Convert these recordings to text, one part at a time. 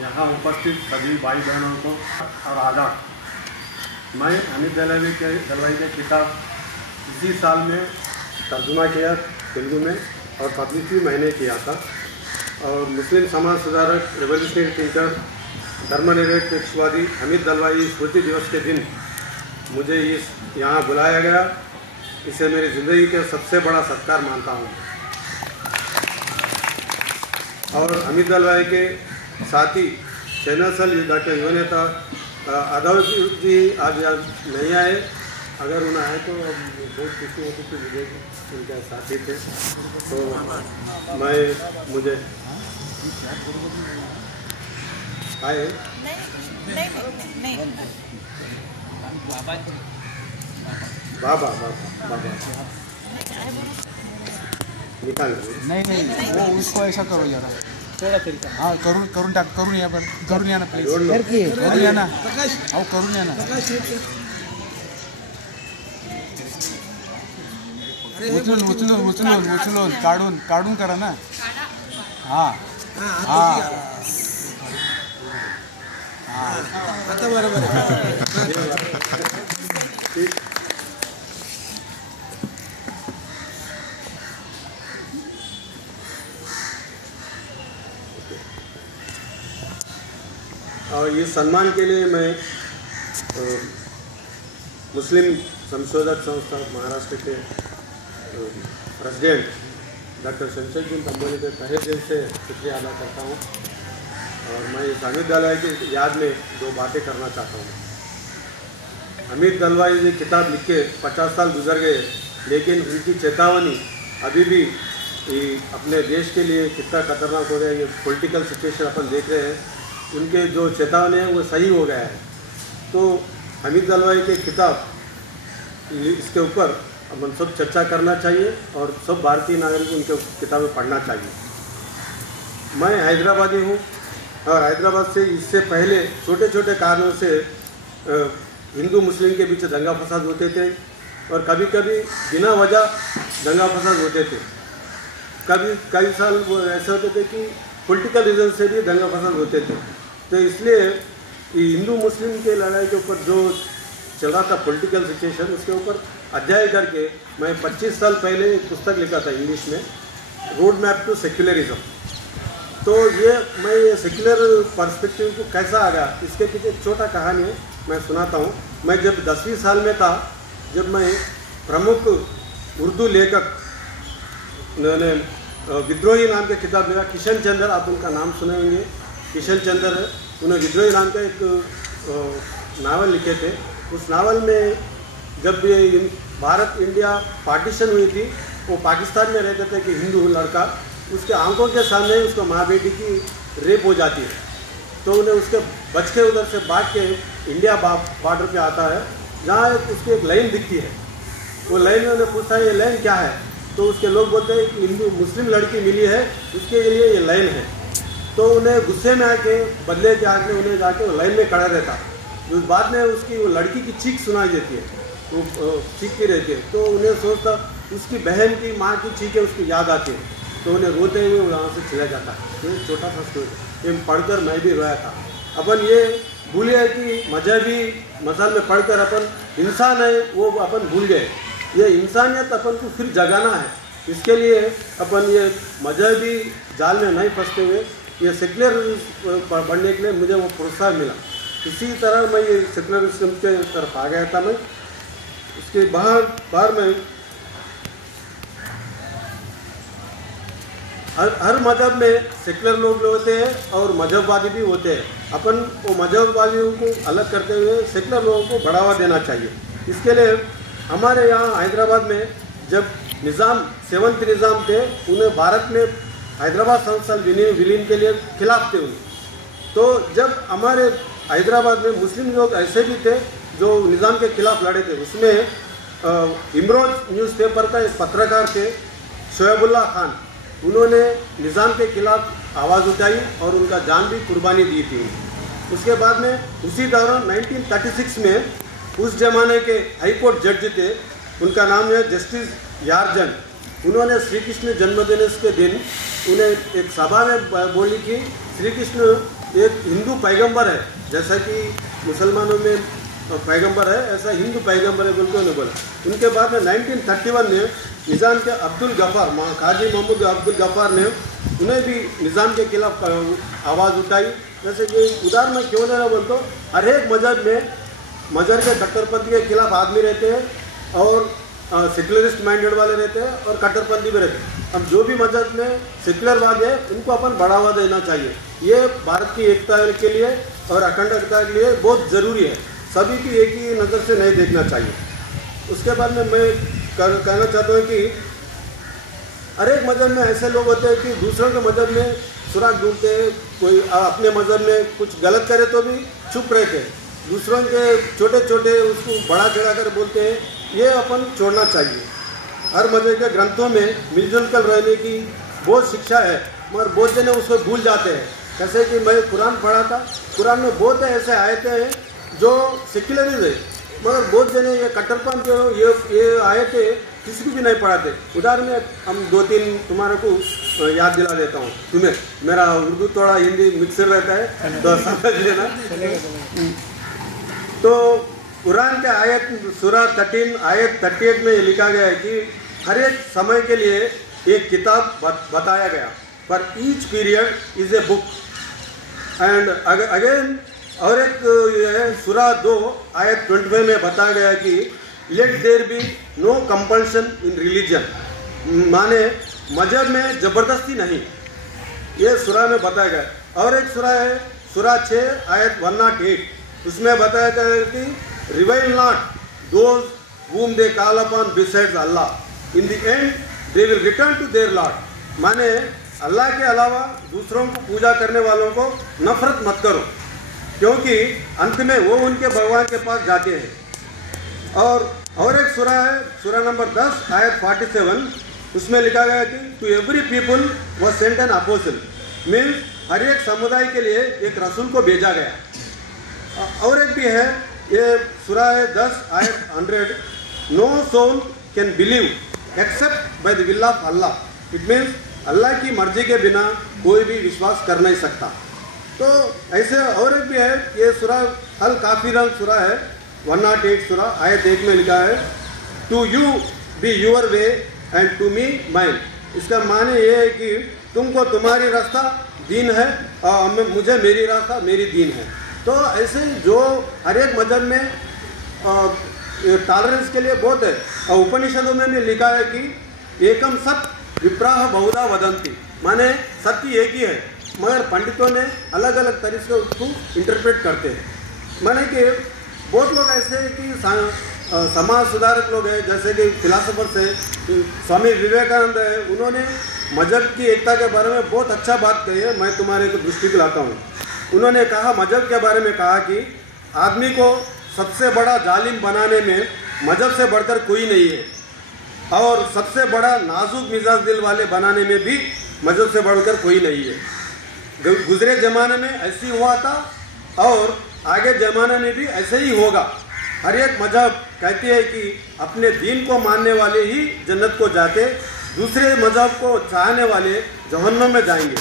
यहाँ उपस्थित सभी भाई बहनों को और आदाब। मैं हमीद दलवाई के किताब इसी साल में तर्जुमा किया तेलुगु में और पब्लिश भी मैंने किया था। और मुस्लिम समाज सुधारक, रेवोल्यूशनरी थिंकर, धर्मनिरपेक्षवादी हमीद दलवाई स्मृति दिवस के दिन मुझे यहाँ बुलाया गया। इसे मेरी ज़िंदगी का सबसे बड़ा सत्कार मानता हूँ। और हमीद दलवाई के साथी चैनसल डॉक्टर युवा नेता आदव जी आज नहीं आए। अगर उन्हें आए तो बहुत खुशी होती थी मुझे, उनके साथी थे। तो मुझे आए बाबा निकाल नहीं वो उसको ऐसा करो जरा थोड़ा तरीका। हाँ करून या पण करून या ना प्लीज, करून या ना अहो करून या ना। उचलून काढून करा ना। हाँ हाँ आता बरोबर और ये सम्मान के लिए मैं मुस्लिम संशोधक संस्था महाराष्ट्र के प्रेसिडेंट डॉक्टर शमशेद्दीन तंबोली के तहे दिल से शुक्रिया अदा करता हूँ। और मैं इस हमीद दलवाई की याद में दो बातें करना चाहता हूँ। हमीद दलवाई जी किताब लिख के 50 साल गुजर गए, लेकिन उनकी चेतावनी अभी भी अपने देश के लिए कितना खतरनाक हो गया। ये पॉलिटिकल सिचुएशन अपन देख रहे हैं, उनके जो चेतावनी है वो सही हो गया है। तो हमीद दलवाई के किताब इसके ऊपर अपन सब चर्चा करना चाहिए और सब भारतीय नागरिक उनके किताबें पढ़ना चाहिए। मैं हैदराबादी हूँ और हैदराबाद से इससे पहले छोटे छोटे कारणों से हिंदू मुस्लिम के बीच दंगा फसाद होते थे और कभी कभी बिना वजह दंगा फसाद होते थे। कई साल वो ऐसे होते थे कि पॉलिटिकल रीज़न से भी दंगा फसाद होते थे। तो इसलिए हिंदू मुस्लिम के लड़ाई के ऊपर जो चल रहा था पॉलिटिकल सिचुएशन, उसके ऊपर अध्याय करके मैं 25 साल पहले एक पुस्तक लिखा था इंग्लिश में, रोड मैप टू सेक्युलरिज्म। तो मैं ये सेक्युलर पर्सपेक्टिव को कैसा आ गया, इसके पीछे एक छोटा कहानी है, मैं सुनाता हूँ। मैं जब 10वीं साल में था, जब मैं प्रमुख उर्दू लेखक ने विद्रोही नाम के किताब लिखा, किशन चंद्र, आप उनका नाम सुने होंगे, किशन चंद्र है। उन्होंने विद्रोही नाम का एक नावल लिखे थे। उस नावल में जब ये भारत इंडिया पार्टीशन हुई थी, वो पाकिस्तान में रहते थे कि हिंदू लड़का, उसके आंखों के सामने उसको माँ बेटी की रेप हो जाती है। तो उन्हें उसके बच के उधर से भाग के इंडिया बॉर्डर पे आता है, जहाँ उसकी एक लाइन दिखती है। वो लाइन में उन्हें पूछता है ये लाइन क्या है, तो उसके लोग बोलते हैं कि हिंदू मुस्लिम लड़की मिली है, उसके लिए ये लाइन है। तो उन्हें गुस्से में आके बदले के आके उन्हें जाके वो लाइन में खड़ा रहता। उस बाद में उसकी वो लड़की की चीख सुनाई देती है, वो चीखती रहती है। तो उन्हें सोचता उसकी बहन की माँ की चीखें उसकी याद आती है, तो उन्हें रोते हुए वहाँ से चला जाता है। ये छोटा सा स्टोरी, ये पढ़कर मैं भी रोया था। अपन ये भूलिए कि मजहबी मसल में पढ़कर अपन इंसान है वो अपन भूल गए। ये इंसानियत अपन को फिर जगाना है। इसके लिए अपन ये मजहबी जाल में नहीं फंसते हुए ये सेक्युलर पढ़ने के लिए मुझे वो प्रोत्साहन मिला। इसी तरह मैं ये सेक्युलरिज्म के तरफ आ गया था। मैं उसके बाहर में हर मजहब में सेक्युलर लोग होते हैं और मजहबवादी भी होते हैं। अपन वो मजहबवादियों को अलग करते हुए सेक्युलर लोगों को बढ़ावा देना चाहिए। इसके लिए हमारे यहाँ हैदराबाद में जब निज़ाम 7th निज़ाम थे, उन्हें भारत में हैदराबाद संस्थान विलीन के लिए खिलाफ थे उन्हें। तो जब हमारे हैदराबाद में मुस्लिम लोग ऐसे भी थे जो निज़ाम के खिलाफ लड़े थे। उसमें इमरोज न्यूज़पेपर का एक पत्रकार थे शोएबुल्ला खान, उन्होंने निज़ाम के खिलाफ आवाज़ उठाई और उनका जान भी कुर्बानी दी थी। उसके बाद में उसी दौरान 1936 में उस जमाने के हाई कोर्ट जज थे, उनका नाम है जस्टिस यारजन। उन्होंने श्री कृष्ण जन्मदिन के दिन उन्हें एक सभा में बोली कि श्री कृष्ण एक हिंदू पैगंबर है, जैसा कि मुसलमानों में पैगंबर है ऐसा हिंदू पैगंबर है बिल्कुल नहीं बोला। उनके बाद में 1931 में निज़ाम के अब्दुल गफ़ार काजी मोहम्मद अब्दुल गफ़ार ने उन्हें भी निज़ाम के खिलाफ आवाज़ उठाई। जैसे कि उदाहरण में क्यों देना बोलते हो, हर एक मजहब में मजहब के कट्टरपंथी के खिलाफ आदमी रहते हैं और सेक्युलरिस्ट माइंडेड वाले रहते हैं और कट्टरपंथी भी रहते हैं। अब जो भी मजहब में सेक्युलरवाद है उनको अपन बढ़ावा देना चाहिए। ये भारत की एकता के लिए और अखंडता के लिए बहुत ज़रूरी है। सभी की एक ही नज़र से नहीं देखना चाहिए। उसके बाद में मैं कहना चाहता हूँ कि हर एक मज़हब में ऐसे लोग होते हैं कि दूसरों के मज़हब में सुराग ढूंढते हैं। कोई अपने मज़हब में कुछ गलत करे तो भी चुप रहते हैं, दूसरों के छोटे छोटे उसको बड़ा चढ़ा कर बोलते हैं। ये अपन छोड़ना चाहिए। हर मज़हब के ग्रंथों में मिलजुल कर रहने की बहुत शिक्षा है, मगर बहुत जने उसको भूल जाते हैं। जैसे कि मैं कुरान पढ़ा था, कुरान में बहुत ऐसे आयतें हैं जो सेक्युलरिज्म है, मगर बहुत जने ये कट्टरपंथी ये आयतें किसी को भी नहीं पढ़ाते। उदाहरण में हम 2-3 तुम्हारे को याद दिला देता हूँ तुम्हें। मेरा उर्दू थोड़ा हिंदी मिक्सर रहता है तो समझ लेना। तो कुरान के आयत सूरा 13 आयत 38 में ये लिखा गया है कि हर एक समय के लिए एक किताब बताया गया, पर each period is a book and again. और एक सूरा 2 आयत 25 में बताया गया कि let there be no compulsion in religion, माने मजहब में ज़बरदस्ती नहीं, ये सूरा में बताया गया। और एक सूरा है सूरा 6 आयत 108, उसमें बताया गया है कि revile not those whom they call upon besides Allah, in the end they will return to their Lord, माने अल्लाह के अलावा दूसरों को पूजा करने वालों को नफरत मत करो, क्योंकि अंत में वो उनके भगवान के पास जाते हैं। और एक सूरा है सूरा नंबर 10 आयत 47, उसमें लिखा गया कि to every people was sent an apostle, means हर एक समुदाय के लिए एक रसूल को भेजा गया। और एक भी है ये सूरा है 10 आयत 100, no soul can believe except by the will of Allah. It means Allah की मर्जी के बिना कोई भी विश्वास कर नहीं सकता। तो ऐसे और एक भी है ये सूरा अल काफिरन सूरा है 108 सूरा आयत 1 में लिखा है to you be your way and to me mine. इसका माने ये है कि तुमको तुम्हारी रास्ता दीन है और मुझे मेरी रास्ता मेरी दीन है। तो ऐसे जो हर एक मजहब में टॉलरेंस के लिए बहुत है। और उपनिषदों में भी लिखा है कि एकम सत विप्राह बहुधा वदंती, माने सत्य एक ही है, मगर पंडितों ने अलग अलग तरीके से उसको इंटरप्रेट करते हैं। माने कि बहुत लोग ऐसे हैं कि समाज सुधारक लोग हैं, जैसे कि फिलासफर्स हैं, स्वामी विवेकानंद है, उन्होंने मजहब की एकता के बारे में बहुत अच्छा बात कही है। मैं तुम्हारे को दृष्टि दिलाता हूँ। उन्होंने कहा मजहब के बारे में कहा कि आदमी को सबसे बड़ा जालिम बनाने में मजहब से बढ़कर कोई नहीं है, और सबसे बड़ा नाजुक मिजाज दिल वाले बनाने में भी मजहब से बढ़कर कोई नहीं है। गुजरे ज़माने में ऐसे हुआ था और आगे ज़माने में भी ऐसे ही होगा। हर एक मजहब कहती है कि अपने दीन को मानने वाले ही जन्नत को जाते, दूसरे मजहब को चाहने वाले जहन्नम में जाएंगे।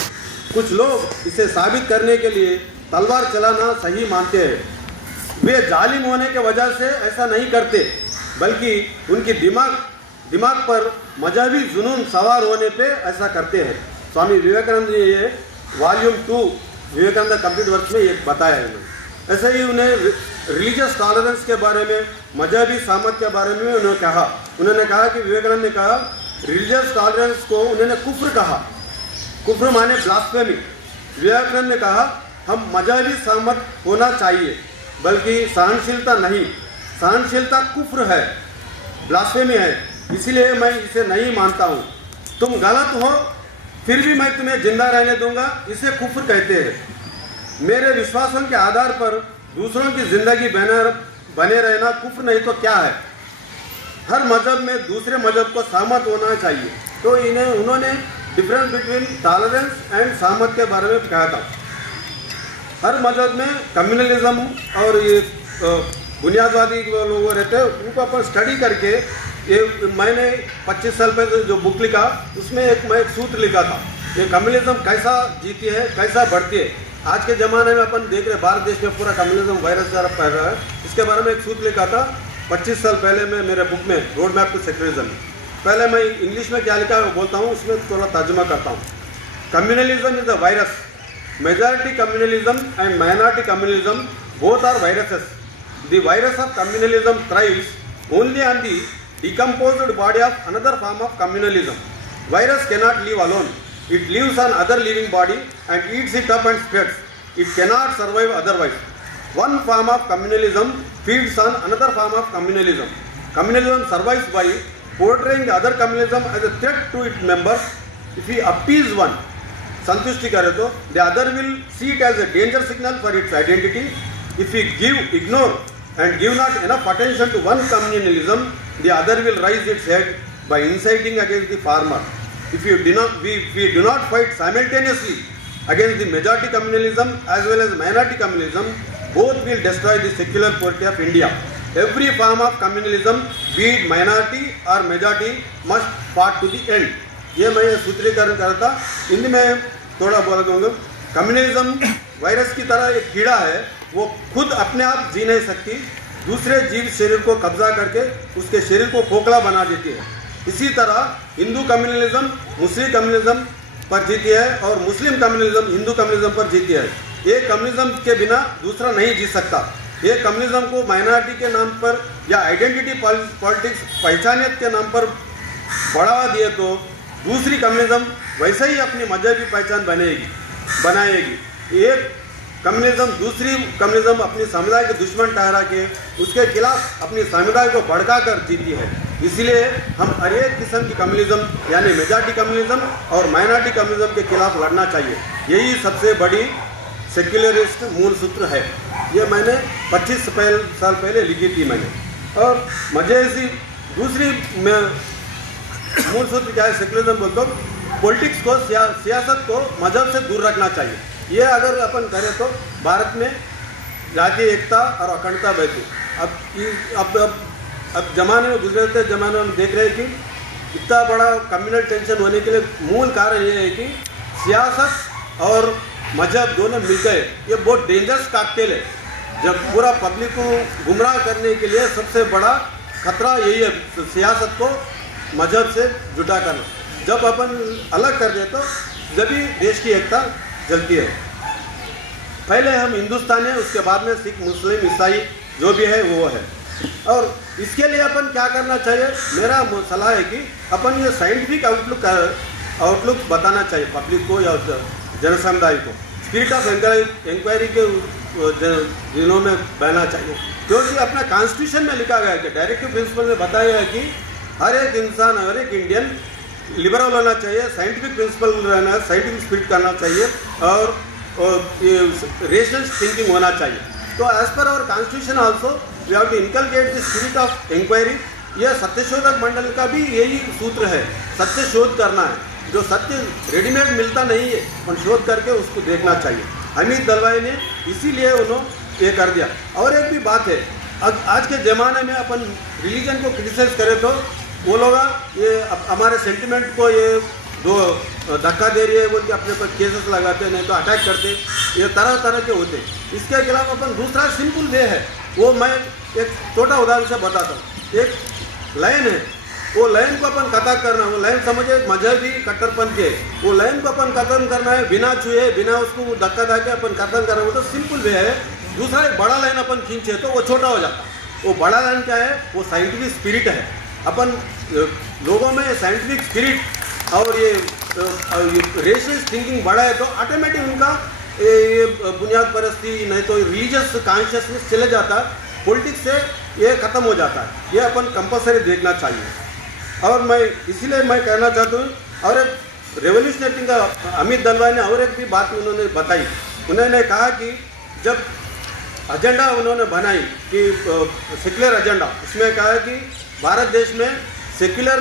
कुछ लोग इसे साबित करने के लिए तलवार चलाना सही मानते हैं। वे जालिम होने के वजह से ऐसा नहीं करते, बल्कि उनकी दिमाग पर मजहबी जुनून सवार होने पे ऐसा करते हैं। स्वामी विवेकानंद ने ये वॉल्यूम 2 विवेकानंद कंप्लीट वर्क में ये बताया है। ऐसे ही उन्हें रिलीजियस टॉलरेंस के बारे में, मजहबी सहमत के बारे में उन्होंने कहा कि विवेकानंद ने कहा रिलीजियस टॉलरेंस को उन्होंने कुफ्र कहा। कुफ्र माने ब्लास्फेमी। विवेकानंद ने कहा हम मजहबी सहमत होना चाहिए, बल्कि सहनशीलता नहीं। सहनशीलता कुफ्र है, ब्लास्फेमी है, इसलिए मैं इसे नहीं मानता हूँ। तुम गलत हो फिर भी मैं तुम्हें जिंदा रहने दूंगा, इसे कुफ्र कहते हैं। मेरे विश्वासों के आधार पर दूसरों की जिंदगी बने रहना कुफ्र नहीं तो क्या है। हर मजहब में दूसरे मजहब को सहमत होना चाहिए। तो उन्होंने डिफरेंस बिटवीन टॉलरेंस एंड सहमत के बारे में कहा था। हर मजहब में कम्युनलिज्म और ये बुनियादवादी लोग रहते हैं, उनको अपन स्टडी करके ये मैंने 25 साल पहले जो बुक लिखा उसमें मैं एक सूत्र लिखा था। ये कम्युनिज्म कैसा जीती है, कैसा बढ़ती है। आज के ज़माने में अपन देख रहे भारत देश में पूरा कम्युनिज्म वायरस जरा फैल रहा है। इसके बारे में एक सूत्र लिखा था 25 साल पहले मैं मेरे बुक में रोड मैप टू सेक्युलरिज्म। पहले मैं इंग्लिश में क्या लिखा है वो बोलता हूँ, उसमें थोड़ा तर्जुमा करता हूँ। Communalism is a virus, majority communalism and minority communalism both are viruses. The virus of communalism thrives only on the decomposed body of another form of communalism. Virus cannot live alone. It lives on other living body and eats it up and spreads. It cannot survive otherwise. One form of communalism feeds on another form of communalism. Communalism survives by portraying the other communalism as a threat to its members. If we appease one, संतुष्टि करे तो the other will see it as a danger signal for its identity. If we ignore and give not enough attention to one communalism, the other will raise its head by inciting against the former. If we do not fight simultaneously against the majority communalism as well as minority communalism, both will destroy the secular polity of India. Every form of communalism, be it minority or majority, must fight to the end. ये मैं सूत्रीकरण करता हिंदी में थोड़ा बोल दूंगा। Communalism virus की तरह एक कीड़ा है, वो खुद अपने आप जी नहीं सकती, दूसरे जीव शरीर को कब्जा करके उसके शरीर को खोखला बना देती है। इसी तरह हिंदू कम्युनलिज्म मुस्लिम कम्युनलिज्म पर जीती है और मुस्लिम कम्युनलिज्म हिंदू कम्युनलिज्म पर जीती है। एक कम्युनलिज्म के बिना दूसरा नहीं जी सकता। एक कम्युनलिज्म को माइनॉरिटी के नाम पर या आइडेंटिटी पॉलिटिक्स पहचानियत के नाम पर बढ़ावा दिए तो दूसरी कम्युनलिज्म वैसे ही अपनी मजहबी पहचान बनाएगी। एक कम्युनिज्म दूसरी कम्युनिज्म अपनी समुदाय के दुश्मन ठहरा के उसके खिलाफ अपनी समुदाय को भड़का कर जीती है। इसलिए हम हर एक किस्म की कम्युनिज्म यानी मेजॉरिटी कम्युनिज्म और माइनॉरिटी कम्युनिज्म के खिलाफ लड़ना चाहिए। यही सबसे बड़ी सेक्युलरिस्ट मूल सूत्र है। ये मैंने 25 साल पहले लिखी थी मैंने। और मजे ऐसी दूसरी मूल सूत्र क्या है सेक्युलरिज्म बोलते हो, पॉलिटिक्स को सियासत को मजहब से दूर रखना चाहिए। ये अगर अपन करें तो भारत में जातीय एकता और अखंडता बहती। अब जमाने में गुजरते जमाने में हम देख रहे हैं कि इतना बड़ा कम्युनल टेंशन होने के लिए मूल कारण ये है कि सियासत और मजहब दोनों मिल गए। ये बहुत डेंजरस कॉकटेल है। जब पूरा पब्लिक को गुमराह करने के लिए सबसे बड़ा खतरा यही है, सियासत को मजहब से जुटा करना। जब अपन अलग कर दे तो जब भी देश की एकता जलती है। पहले हम हिंदुस्तान है, उसके बाद में सिख मुस्लिम ईसाई जो भी है वो है। और इसके लिए अपन क्या करना चाहिए, मेरा सलाह है कि अपन ये साइंटिफिक आउटलुक बताना चाहिए पब्लिक को या जन समुदाय को। स्पिरिट ऑफ इंक्वायरी के दिनों में बहना चाहिए, क्योंकि अपना कॉन्स्टिट्यूशन में लिखा गया है कि डायरेक्टिव प्रिंसिपल में बताया गया है कि हर एक इंसान हर एक इंडियन लिबरल होना चाहिए, साइंटिफिक प्रिंसिपल रहना है, साइंटिफिक स्पिरिट करना चाहिए और ये रेशनल थिंकिंग होना चाहिए। तो as per our constitution also we have to inculcate the spirit of inquiry. यह सत्यशोधक मंडल का भी यही सूत्र है, सत्य शोध करना है। जो सत्य रेडीमेड मिलता नहीं है, पर शोध करके उसको देखना चाहिए। अमित दलवाई ने इसीलिए उन्होंने ये कर दिया। और एक भी बात है, आज के ज़माने में अपन रिलीजन को क्रिटिसाइज करें तो वो लोग ये हमारे सेंटिमेंट को ये दो धक्का दे रही है बोल के अपने पर केसेस लगाते, नहीं तो अटैक करते, ये तरह तरह के होते। इसके खिलाफ अपन दूसरा सिंपल वे है, वो मैं एक छोटा उदाहरण से बताता हूँ। एक लाइन है, वो लाइन को अपन खत्म करना, वो लाइन समझे मजहबी कट्टरपंथी है, वो लाइन को अपन खत्म करना है बिना छुए बिना उसको धक्का देके अपन खत्म करना, वो तो सिंपल वे है। दूसरा एक बड़ा लाइन अपन खींचे तो वो छोटा हो जाता। वो बड़ा लाइन क्या है, वो साइंटिफिक स्पिरिट है। अपन लोगों में साइंटिफिक स्पिरिट और ये रेशनल थिंकिंग बढ़ा है तो ऑटोमेटिक उनका ये बुनियाद परस्ती नहीं तो रिलीजियस कॉन्शियसनेस चले जाता है, पॉलिटिक्स से ये ख़त्म हो जाता है। ये अपन कंपलसरी देखना चाहिए। और मैं इसीलिए मैं कहना चाहता हूँ, और एक रेवोल्यूशनरी का अमित दलवाई ने और एक भी बात उन्होंने बताई। उन्होंने कहा कि जब एजेंडा उन्होंने बनाई कि सेक्युलर एजेंडा, उसमें कहा है कि भारत देश में सेक्युलर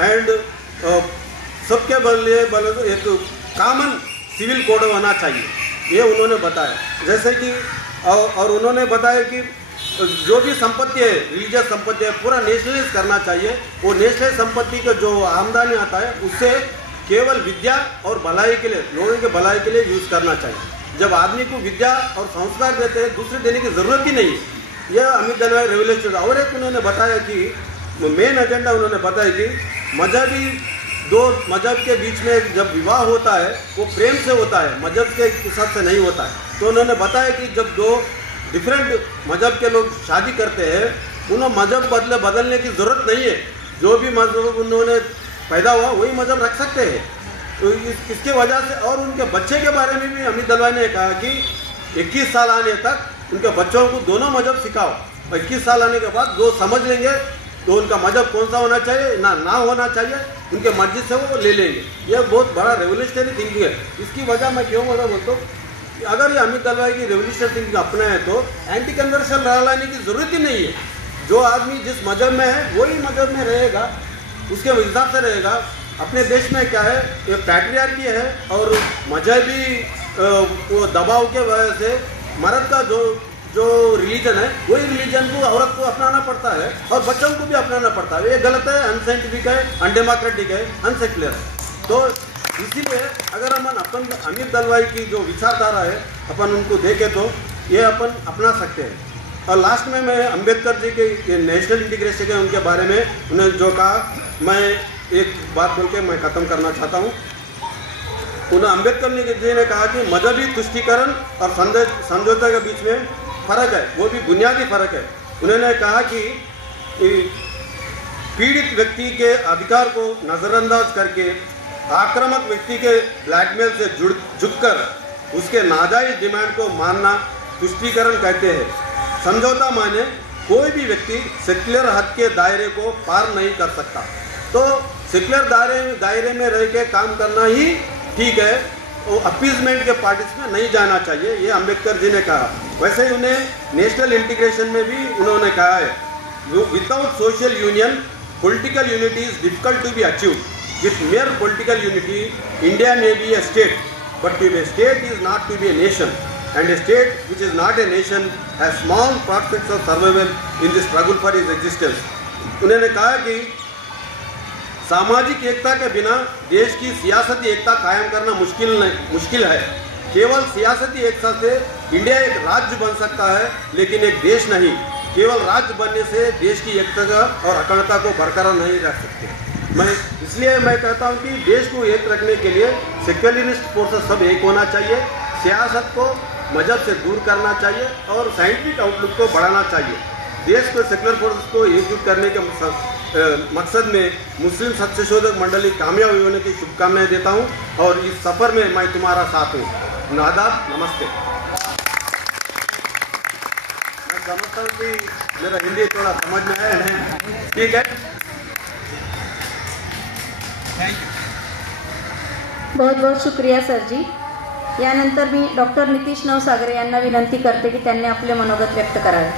एंड सबके लिए एक कॉमन सिविल कोड होना चाहिए, ये उन्होंने बताया। जैसे कि और उन्होंने बताया कि जो भी संपत्ति है, रिलीजियस संपत्ति है, पूरा नेशनलाइज करना चाहिए। वो नेशनल संपत्ति का जो आमदनी आता है उससे केवल विद्या और भलाई के लिए, लोगों के भलाई के लिए यूज़ करना चाहिए। जब आदमी को विद्या और संस्कार देते हैं, दूसरे देने की ज़रूरत ही नहीं है। यह अमित दलवाई रेवोल्यूशन। और एक उन्होंने बताया कि मेन एजेंडा उन्होंने बताया कि मजहबी दो मजहब के बीच में जब विवाह होता है वो प्रेम से होता है, मजहब के हिसाब से नहीं होता है। तो उन्होंने बताया कि जब दो डिफरेंट मजहब के लोग शादी करते हैं, उन्हें मजहब बदलने की ज़रूरत नहीं है। जो भी मजहब उन्होंने पैदा हुआ वही मजहब रख सकते हैं। तो इसके वजह से, और उनके बच्चे के बारे में भी अमित दलवाई ने कहा कि 21 साल आने तक उनके बच्चों को दोनों मजहब सिखाओ, और 21 साल आने के बाद जो समझ लेंगे तो उनका मजहब कौन सा होना चाहिए ना होना चाहिए, उनके मर्जी से वो ले लेंगे। यह बहुत बड़ा रेवोल्यूशनरी थिंकिंग है। इसकी वजह मैं क्यों बोलता हूँ, अगर ये अमित दलवाई की रेवोल्यूशनरी थिंकिंग अपनाए तो एंटी कन्वर्शन लाने की ज़रूरत ही नहीं है। जो आदमी जिस मजहब में है वही मजहब में रहेगा, उसके हिसाब से रहेगा। अपने देश में क्या है, ये पैट्रियार्की है और मजहबी वो दबाव के वजह से मर्द का जो रिलीजन है वही रिलीजन को औरत को अपनाना पड़ता है और बच्चों को भी अपनाना पड़ता है। ये गलत है, अनसाइंटिफिक है, अनडेमोक्रेटिक है, अनसेक्युलर है। तो इसीलिए अगर अपन अमित दलवाई की जो विचारधारा है अपन उनको देखें तो ये अपन अपना सकते हैं। और लास्ट में मैं अंबेडकर जी के नेशनल इंटीग्रेशन के उनके बारे में उन्होंने जो कहा, मैं एक बात बोल के मैं ख़त्म करना चाहता हूँ। उन्हें अंबेडकर जी ने कहा कि मजहबी तुष्टीकरण और समझौते के बीच में फ़र्क है, वो भी बुनियादी फ़र्क है। उन्होंने कहा कि पीड़ित व्यक्ति के अधिकार को नज़रअंदाज करके आक्रामक व्यक्ति के ब्लैकमेल से झुककर उसके नाजायज डिमांड को मानना तुष्टीकरण कहते हैं। समझौता माने कोई भी व्यक्ति सेक्युलर हद के दायरे को पार नहीं कर सकता, तो सेक्युलर दायरे में रह के काम करना ही ठीक है, वो अपीजमेंट के पार्टिस में नहीं जाना चाहिए, ये अंबेडकर जी ने कहा। वैसे ही उन्हें नेशनल इंटीग्रेशन में भी उन्होंने कहा है, without social union political unity is difficult to be achieved. With mere political unity India may be a state, but to be a state is not to be a nation, and a state which is not a nation has small prospects of survival in the struggle for its existence। उन्होंने कहा कि सामाजिक एकता के बिना देश की सियासती एकता कायम करना मुश्किल है। केवल सियासती एकता से इंडिया एक राज्य बन सकता है, लेकिन एक देश नहीं। केवल राज्य बनने से देश की एकता और अखंडता को बरकरार नहीं रख सकते। इसलिए मैं कहता हूं कि देश को एक रखने के लिए सेक्युलरिस्ट फोर्सेस सब एक होना चाहिए, सियासत को मजहब से दूर करना चाहिए और साइंटिफिक आउटलुक को बढ़ाना चाहिए। देश को सेक्युलर फोर्सेस को एकजुट करने के मकसद में मुस्लिम सत्यशोधक मंडली कामयाब होने की शुभकामनाएं देता हूं और इस सफ़र में मैं तुम्हारा साथ हूं। नादाब, नमस्ते। मैं समझता हूं कि मेरा हिंदी थोड़ा समझ में आया है, ठीक है। बहुत बहुत शुक्रिया सर जी। यानंतर मी डॉक्टर नितीश नवसागरे यांना विनंती करते की त्यांनी आपले मनोगत व्यक्त करावे।